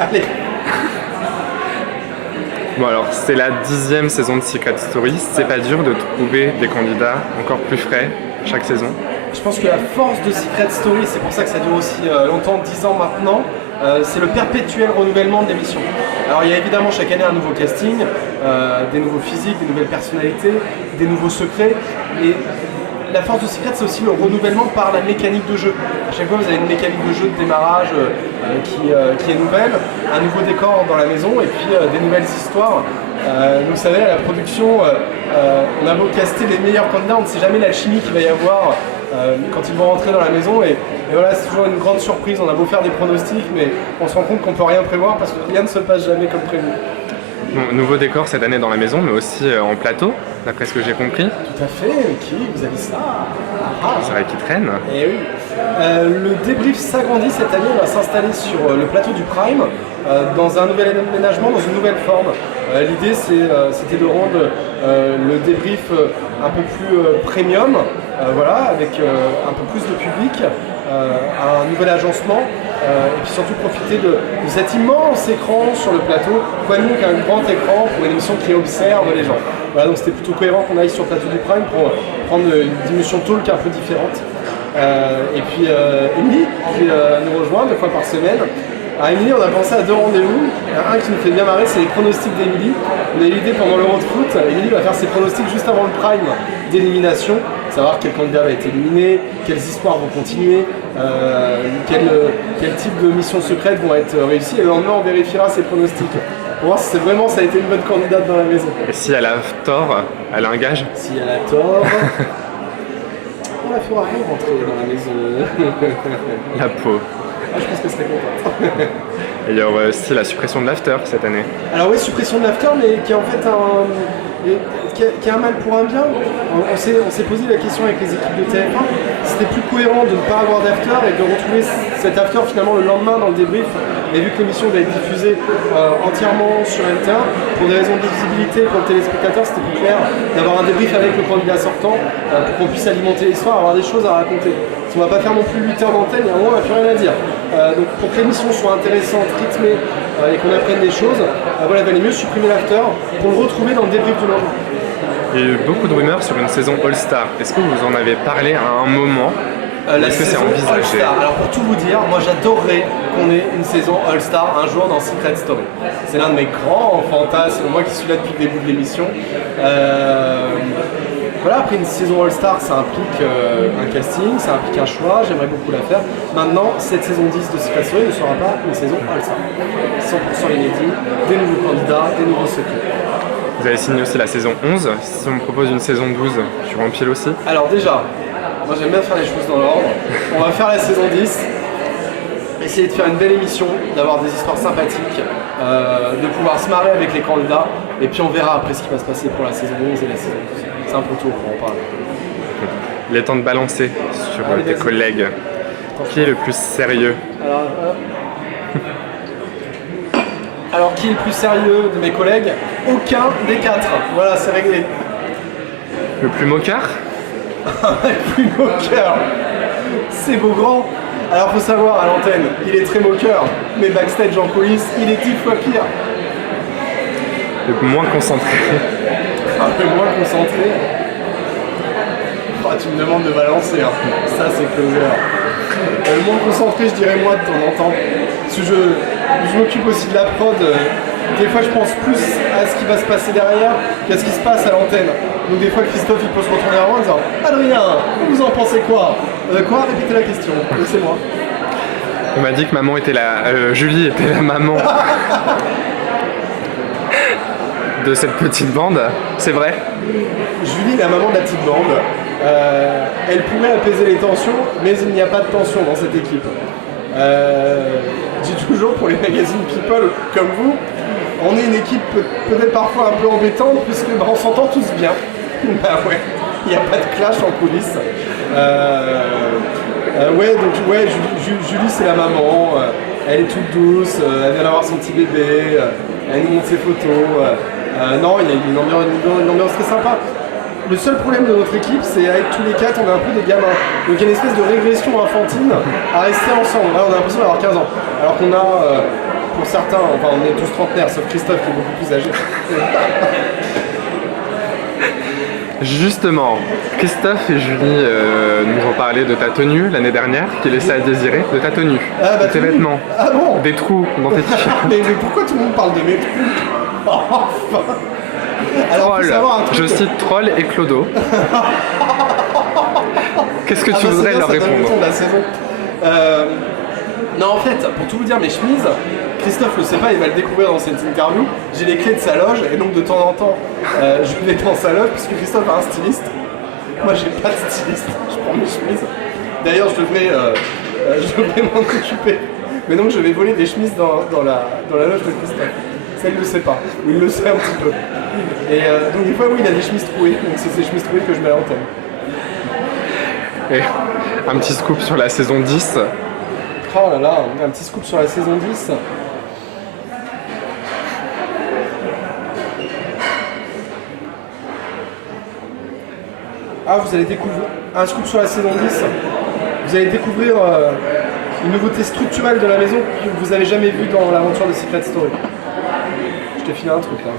Allez. Bon alors, c'est la 10e saison de Secret Story. C'est pas dur de trouver des candidats encore plus frais chaque saison? Je pense que la force de Secret Story, c'est pour ça que ça dure aussi longtemps, 10 ans maintenant, c'est le perpétuel renouvellement de l'émission. Alors il y a évidemment chaque année un nouveau casting, des nouveaux physiques, des nouvelles personnalités, des nouveaux secrets. Et la force de Secret, c'est aussi le renouvellement par la mécanique de jeu. À chaque fois, vous avez une mécanique de jeu de démarrage qui est nouvelle, un nouveau décor dans la maison et puis des nouvelles histoires. Vous savez, à la production, on a beau caster les meilleurs candidats, on ne sait jamais l'alchimie qu'il va y avoir quand ils vont rentrer dans la maison. Et voilà, c'est toujours une grande surprise. On a beau faire des pronostics, mais on se rend compte qu'on ne peut rien prévoir parce que rien ne se passe jamais comme prévu. Bon, nouveau décor cette année dans la maison, mais aussi en plateau, d'après ce que j'ai compris. Tout à fait, qui vous a dit ça? C'est vrai qu'il traîne. Et oui. Le débrief s'agrandit cette année, on va s'installer sur le plateau du Prime, dans un nouvel aménagement, dans une nouvelle forme. L'idée c'était de rendre le débrief un peu plus premium, voilà, avec un peu plus de public, un nouvel agencement. Et puis surtout profiter de cet immense écran sur le plateau, quoi de mieux qu'un grand écran pour une émission qui observe les gens. Voilà, donc c'était plutôt cohérent qu'on aille sur le plateau du Prime pour prendre une dimension talk un peu différente. Et puis Émilie qui nous rejoint 2 fois par semaine. À Émilie, on a pensé à 2 rendez-vous. Un qui nous fait bien marrer, c'est les pronostics d'Émilie. On a eu l'idée pendant l'Euro de foot, Émilie va faire ses pronostics juste avant le Prime d'élimination, savoir quel candidat va être éliminé, quelles histoires vont continuer, quel type de missions secrètes vont être réussies. Et le lendemain, on vérifiera ses pronostics pour voir si vraiment ça a été une bonne candidate dans la maison. Et si elle a tort, elle a un gage? Si elle a tort, on la fera rien rentrer dans la maison. La peau. Ah, je pense qu'elle serait contente. Et il y aura aussi la suppression de l'after cette année. Alors oui, suppression de l'after, mais qui est en fait qui a un mal pour un bien. On s'est posé la question avec les équipes de TF1, c'était plus cohérent de ne pas avoir d'after et de retrouver cet after finalement le lendemain dans le débrief. Et vu que l'émission va être diffusée entièrement sur MT1, pour des raisons de visibilité pour le téléspectateur, c'était plus clair d'avoir un débrief avec le candidat sortant pour qu'on puisse alimenter l'histoire, avoir des choses à raconter. Si on ne va pas faire non plus 8 heures d'antenne, il y a un moment, on n'a plus rien à dire. Donc pour que l'émission soit intéressante, rythmée et qu'on apprenne des choses, voilà, il valait mieux supprimer l'after pour le retrouver dans le débrief du lendemain. Il y a eu beaucoup de rumeurs sur une saison All-Star. Est-ce que vous en avez parlé à un moment? La saison All-Star. Alors pour tout vous dire, moi j'adorerais qu'on ait une saison All-Star un jour dans Secret Story. C'est l'un de mes grands fantasmes, moi qui suis là depuis le début de l'émission. Voilà, après une saison All-Star, ça implique un casting, ça implique un choix, j'aimerais beaucoup la faire. Maintenant, cette saison 10 de Secret Story ne sera pas une saison All-Star. 100% inédit, des nouveaux candidats, des nouveaux secrets. Vous avez signé aussi la saison 11. Si on me propose une saison 12, je suis en pile aussi. Alors déjà, moi j'aime bien faire les choses dans l'ordre. On va faire la saison 10. Essayer de faire une belle émission, d'avoir des histoires sympathiques, de pouvoir se marrer avec les candidats. Et puis on verra après ce qui va se passer pour la saison 11 et la saison 12. C'est un peu tôt pour en parler. Il est temps de balancer sur tes collègues. Qui est le plus sérieux? Alors, qui est le plus sérieux de mes collègues? Aucun des 4. Voilà, c'est réglé. Le plus moqueur? Le plus moqueur, c'est Beaugrand. Alors, faut savoir, à l'antenne, il est très moqueur, mais backstage en coulisses, il est 10 fois pire. Le moins concentré? Un peu moins concentré. Oh, tu me demandes de balancer, hein. Ça c'est closer. Le moins concentré, je dirais moi de temps en temps. Parce que je m'occupe aussi de la prod. Des fois, je pense plus à ce qui va se passer derrière qu'à ce qui se passe à l'antenne. Donc des fois, Christophe, il peut se retourner à moi en disant « Adrien, vous en pensez quoi ?» Quoi? Répétez la question. Donc c'est moi. On m'a dit que maman était Julie était la maman de cette petite bande. C'est vrai? Julie, la maman de la petite bande. Elle pourrait apaiser les tensions, mais il n'y a pas de tension dans cette équipe. Je dis toujours pour les magazines People comme vous, on est une équipe peut-être parfois un peu embêtante puisque on s'entend tous bien. Bah ouais, il n'y a pas de clash en coulisses. Julie c'est la maman, elle est toute douce, elle vient d'avoir son petit bébé, elle nous montre ses photos. Non, il y a une ambiance très sympa. Le seul problème de notre équipe, c'est avec tous les 4, on est un peu des gamins. Donc il y a une espèce de régression infantile à rester ensemble. Là, on a l'impression d'avoir 15 ans. Alors qu'on a pour certains, enfin on est tous trentenaires, sauf Christophe qui est beaucoup plus âgé. Justement, Christophe et Julie nous ont parlé de ta tenue l'année dernière, qui laissait à désirer, de ta tenue, de tes vêtements, Ah bon? des trous dans tes t-shirts. mais pourquoi tout le monde parle de mes trous? Enfin. Alors, faut Troll, savoir un truc. je cite Troll et Clodo. Qu'est-ce que tu voudrais leur Ça donne le répondre? ton de la saison. Non, en fait, pour tout vous dire, mes chemises, Christophe le sait pas, il va le découvrir dans cette interview. J'ai les clés de sa loge et donc de temps en temps, je vais dans sa loge puisque Christophe a un styliste. Moi, j'ai pas de styliste. Je prends mes chemises. D'ailleurs, je devrais m'en occuper. Mais donc, je vais voler des chemises dans la loge de Christophe. Ça, il le sait pas. Ou il le sait un petit peu. Et donc, des fois, oui, il a des chemises trouées. Donc, c'est ces chemises trouées que je mets à l'antenne. Et un petit scoop sur la saison 10. Oh là là, un petit scoop sur la saison 10. Ah, vous allez découvrir un scoop sur la saison 10. Vous allez découvrir une nouveauté structurelle de la maison que vous n'avez jamais vue dans l'aventure de Secret Story. Je t'ai filé un truc là.